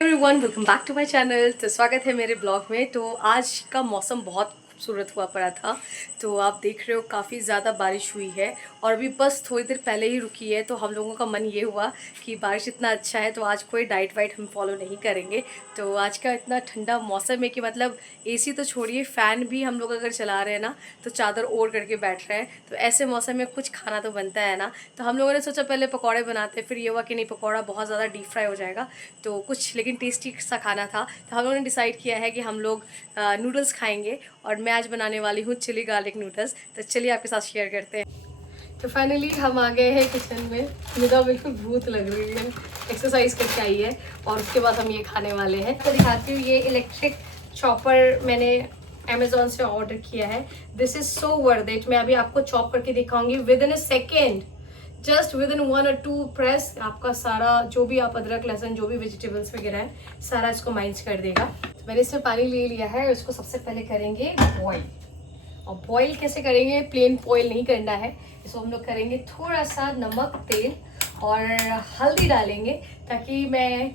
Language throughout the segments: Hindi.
Everyone welcome back to my channel. तो स्वागत है मेरे ब्लॉग में। तो आज का मौसम बहुत खूबसूरत हुआ पड़ा था। तो आप देख रहे हो काफ़ी ज़्यादा बारिश हुई है और अभी बस थोड़ी देर पहले ही रुकी है। तो हम लोगों का मन ये हुआ कि बारिश इतना अच्छा है तो आज कोई डाइट वाइट हम फॉलो नहीं करेंगे। तो आज का इतना ठंडा मौसम है कि मतलब एसी तो छोड़िए, फ़ैन भी हम लोग अगर चला रहे हैं ना तो चादर ओढ़ करके बैठ रहे हैं। तो ऐसे मौसम में कुछ खाना तो बनता है ना। तो हम लोगों ने सोचा पहले पकौड़े बनाते, फिर ये हुआ कि नहीं, पकौड़ा बहुत ज़्यादा डीप फ्राई हो जाएगा तो कुछ लेकिन टेस्टी सा खाना था। तो हम लोगों ने डिसाइड किया है कि हम लोग नूडल्स खाएंगे और मैं आज बनाने वाली हूँ चिली गार्लिक नूडल्स। तो चलिए आपके साथ शेयर करते हैं। तो फाइनली हम आ गए हैं किचन में। मुझे तो बिल्कुल भूख लग रही है, एक्सरसाइज करके आई है और उसके बाद हम ये खाने वाले हैं। तो दिखाती हूँ, ये इलेक्ट्रिक चॉपर मैंने अमेजोन से ऑर्डर किया है। This is so worth it. मैं अभी आपको चॉप करके दिखाऊंगी with in a second. Just with in 1 or 2 press आपका सारा जो भी आप अदरक लहसुन जो भी वेजिटेबल्स वगैरह है सारा इसको माइंस कर देगा। तो मैंने इसमें पानी ले लिया है और इसको सबसे पहले करेंगे बॉईल। और बॉईल कैसे करेंगे, प्लेन बॉईल नहीं करना है। इसको हम लोग करेंगे थोड़ा सा नमक, तेल और हल्दी डालेंगे ताकि मैं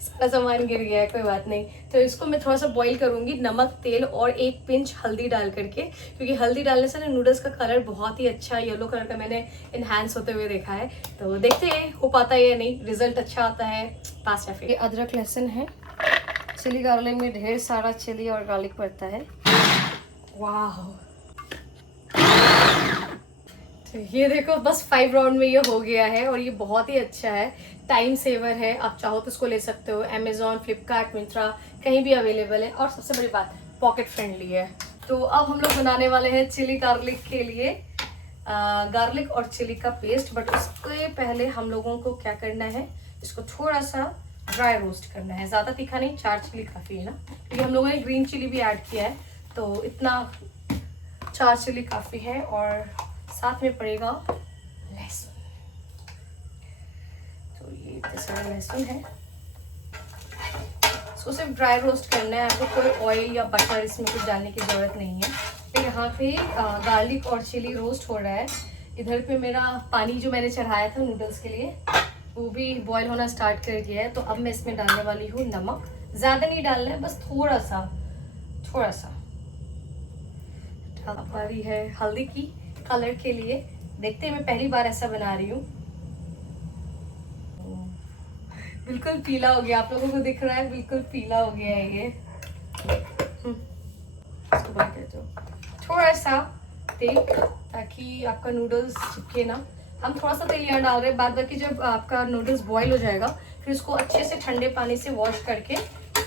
सारा सामान गिर गया है, कोई बात नहीं। तो इसको मैं थोड़ा सा बॉईल करूंगी नमक, तेल और 1 पिंच हल्दी डाल करके, क्योंकि हल्दी डालने से ना नूडल्स का कलर बहुत ही अच्छा येलो कलर का मैंने इनहैंस होते हुए देखा है। तो देखते हैं हो पाता है या नहीं, रिजल्ट अच्छा आता है पास या फिर। अदरक लहसुन है। चिली गार्लिक में ढेर सारा चिली और गार्लिक पड़ता है। वाह, तो ये देखो बस 5 राउंड में ये हो गया है और ये बहुत ही अच्छा है, टाइम सेवर है। आप चाहो तो इसको ले सकते हो, अमेजोन, फ्लिपकार्ट, मिंत्रा कहीं भी अवेलेबल है। और सबसे बड़ी बात, पॉकेट फ्रेंडली है। तो अब हम लोग बनाने वाले हैं चिली गार्लिक के लिए गार्लिक और चिली का पेस्ट। बट उसके पहले हम लोगों को क्या करना है, इसको थोड़ा सा ड्राई रोस्ट करना है। ज़्यादा तीखा नहीं, 4 चिली काफ़ी है ना, क्योंकि हम लोगों ने ग्रीन चिली भी ऐड किया है तो इतना 4 चिली काफ़ी है। और साथ में पड़ेगा लहसुन। तो ये इतना सारा लहसुन है, इसको सिर्फ ड्राई रोस्ट करना है। आपको कोई ऑयल या बटर इसमें कुछ डालने की ज़रूरत नहीं है। तो यहाँ पे गार्लिक और चिली रोस्ट हो रहा है। इधर पे मेरा पानी जो मैंने चढ़ाया था नूडल्स के लिए वो भी बॉईल होना स्टार्ट कर दिया है। तो अब मैं इसमें डालने वाली हूँ नमक। ज़्यादा नहीं डालना है, बस थोड़ा सा थोड़ा सा। हमारी है हल्दी की कलर के लिए। देखते हैं, मैं पहली बार ऐसा बना रही हूँ। बिल्कुल पीला हो गया, आप लोगों को दिख रहा है, बिल्कुल पीला हो गया है ये। इसको बंद कर दो। थोड़ा सा तेल ताकि आपका नूडल्स चिपके ना। हम थोड़ा सा तेल यहाँ डाल रहे हैं, बाद बाकी जब आपका नूडल्स बॉईल हो जाएगा फिर इसको अच्छे से ठंडे पानी से वॉश करके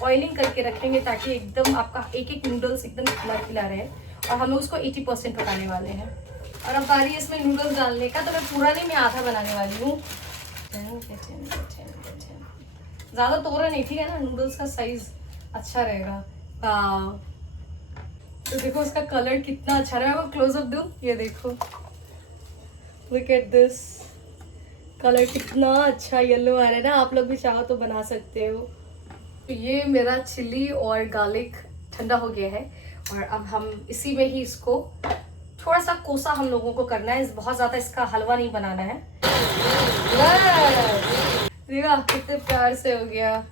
ऑयलिंग करके रखेंगे ताकि एकदम आपका एक एक नूडल्स एकदम खिला खिला रहे। और हम लोग उसको 80% पकाने वाले हैं। और अब बारी इसमें नूडल्स डालने का। तो मैं पूरा नहीं, मैं आधा बनाने वाली हूँ। ज़्यादा तोड़ा नहीं, ठीक है ना, नूडल्स का साइज अच्छा रहेगा। तो देखो उसका कलर कितना अच्छा रहा है। मैं क्लोजअप दूँ, ये देखो, लुक एट दिस, कलर कितना अच्छा येलो आ रहा है ना। आप लोग भी चाहो तो बना सकते हो। तो ये मेरा चिली और गार्लिक ठंडा हो गया है और अब हम इसी में ही इसको थोड़ा सा कोसा हम लोगों को करना है। बहुत ज़्यादा इसका हलवा नहीं बनाना है। देखा कितने प्यार से हो गया,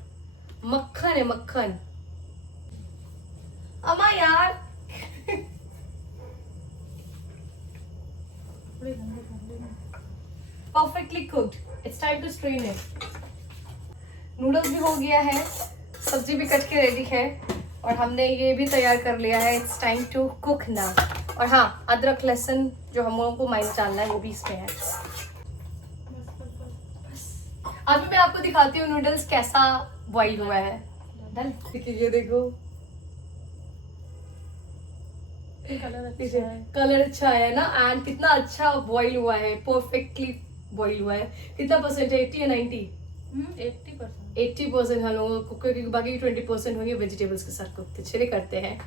मक्खन है मक्खन। अम्मा यार perfectly cooked, it's time to strain it. Noodles भी हो गया है, सब्जी भी कट के रेडी है और हमने ये भी तैयार कर लिया है। इट्स टाइम टू कुक ना। और हाँ, अदरक लहसुन जो हम लोगों को माइंस डालना है वो भी इसमें है। अभी मैं आपको दिखाती हूँ नूडल्स कैसा बॉईल हुआ है। देखिए, ये देखो कलर अच्छा है ना, एंड कितना अच्छा बॉईल हुआ है, परफेक्टली बॉईल हुआ है। कितना परसेंट है, 80 या 90? 80% हम लोग कुक करके बाकी 20% होंगे वेजिटेबल्स के साथ कुक। चलिए करते हैं।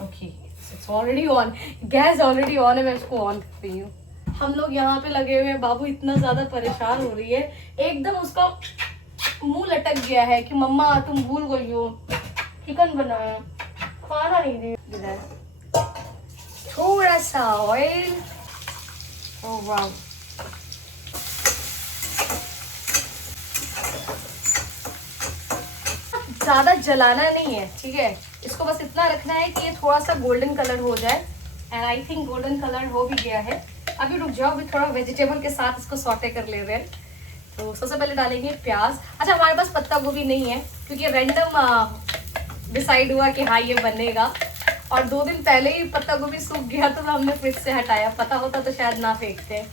Okay, it's already on, gas already on है, मैं इसको ऑन कर रही हूँ। हम लोग यहाँ पे लगे हुए हैं। बाबू इतना ज्यादा परेशान हो रही है, एकदम उसका मुंह लटक गया है कि मम्मा तुम भूल गई हो चिकन बनाया, खाना नहीं दे। थोड़ा सा ऑयल, ओह वाह, ज़्यादा जलाना नहीं है, ठीक है। इसको बस इतना रखना है कि ये थोड़ा सा गोल्डन कलर हो जाए। And I think golden colour हो भी गया है। अभी रुक जाओ, अभी थोड़ा वेजिटेबल के साथ इसको सॉटे कर ले रहे हैं। तो सबसे पहले डालेंगे प्याज। अच्छा, हमारे पास पत्ता गोभी नहीं है क्योंकि रैंडम डिसाइड हुआ कि हाँ ये बनेगा, और 2 दिन पहले ही पत्ता गोभी सूख गया तो हमने फ्रिज से हटाया। पता होता तो शायद ना फेंकते।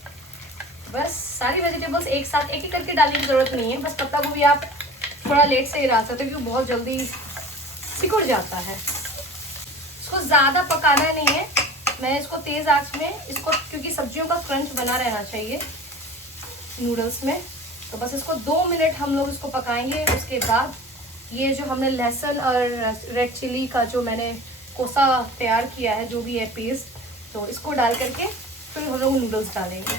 बस सारी वेजिटेबल्स एक साथ एक एक करके डालने की ज़रूरत नहीं है। बस पत्ता गोभी आप थोड़ा लेट से ही डाल सकते हो क्योंकि बहुत जल्दी सिकुड़ जाता है। इसको ज़्यादा पकाना नहीं है। मैं इसको तेज़ आंच में इसको, क्योंकि सब्जियों का क्रंच बना रहना चाहिए नूडल्स में, तो बस इसको 2 मिनट हम लोग इसको पकाएंगे। उसके बाद ये जो हमने लहसुन और रेड चिली का जो मैंने कोसा तैयार किया है, जो भी है पेस्ट, तो इसको डाल करके फिर हम लोग नूडल्स डालेंगे।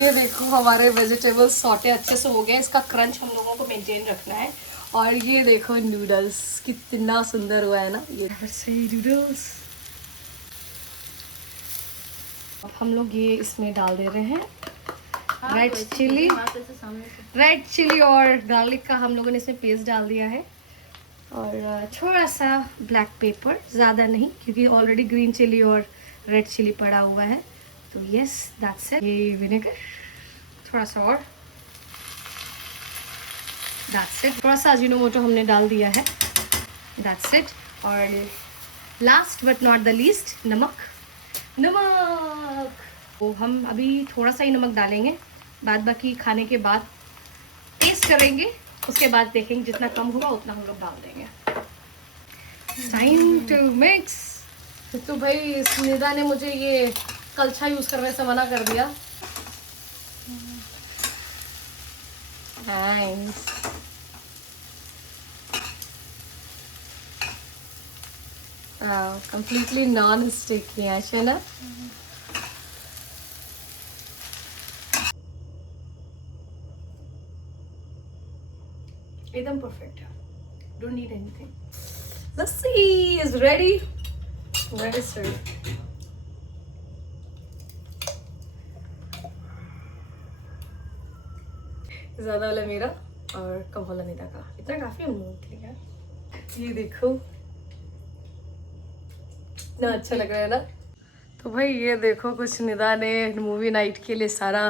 ये देखो हमारे वेजिटेबल्स सॉटे अच्छे से हो गए। इसका क्रंच हम लोगों को मेंटेन रखना है। और ये देखो नूडल्स कितना सुंदर हुआ है ना, ये नूडल्स। अब हम लोग ये इसमें डाल दे रहे हैं रेड चिली और गार्लिक का हम लोगों ने इसमें पेस्ट डाल दिया है। और थोड़ा सा ब्लैक पेपर, ज़्यादा नहीं क्योंकि ऑलरेडी ग्रीन चिली और रेड चिली पड़ा हुआ है। तो यस, दैट्स इट। ये विनेगर थोड़ा सा, और दैट्स इट। थोड़ा सा अजीनोमोटो हमने डाल दिया है, दैट्स इट। और last but not the least, नमक। तो हम अभी थोड़ा सा ही नमक डालेंगे, बाद बाकी खाने के बाद टेस्ट करेंगे। उसके बाद देखेंगे, जितना कम होगा उतना हम लोग डाल देंगे। Time to mix. तो भाई स्निदा ने मुझे ये कलछा यूज़ करने से मना कर दिया। नाइस। कंप्लीटली नॉन स्टिकी है ना। एकदम परफेक्ट है, don't need anything. Lassi is ready, ready sir. ज़्यादा वाला मेरा और कम वाला निदा का, इतना काफ़ी हम लोगों के लिए। ये देखो इतना अच्छा लग रहा है ना। तो भाई ये देखो कुछ निदा ने मूवी नाइट के लिए सारा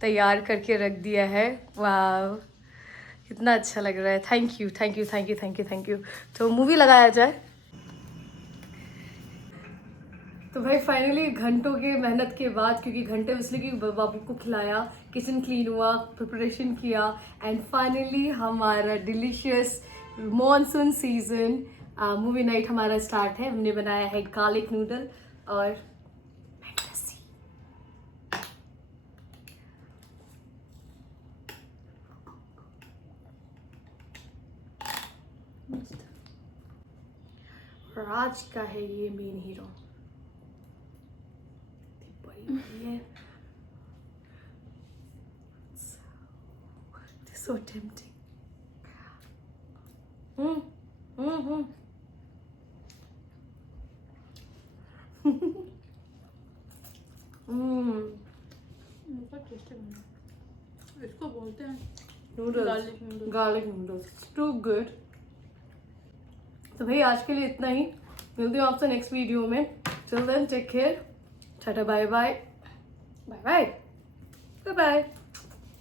तैयार करके रख दिया है। वाह, कितना अच्छा लग रहा है। Thank you thank you thank you thank you thank you. तो मूवी लगाया जाए। तो भाई फाइनली घंटों के मेहनत के बाद, क्योंकि घंटे इसलिए कि बाबू को खिलाया, किचन क्लीन हुआ, प्रिपरेशन किया, एंड फाइनली हमारा delicious monsoon season movie night हमारा स्टार्ट है। हमने बनाया है गार्लिक नूडल और लस्सी। और आज का है ये main hero, yeah. So tempting. इसको बोलते हैं noodles, garlic noodles, too good. तो भाई आज के लिए इतना ही, मिलते हैं आपसे नेक्स्ट वीडियो में। Till then take care, tata bye bye, bye bye, bye bye.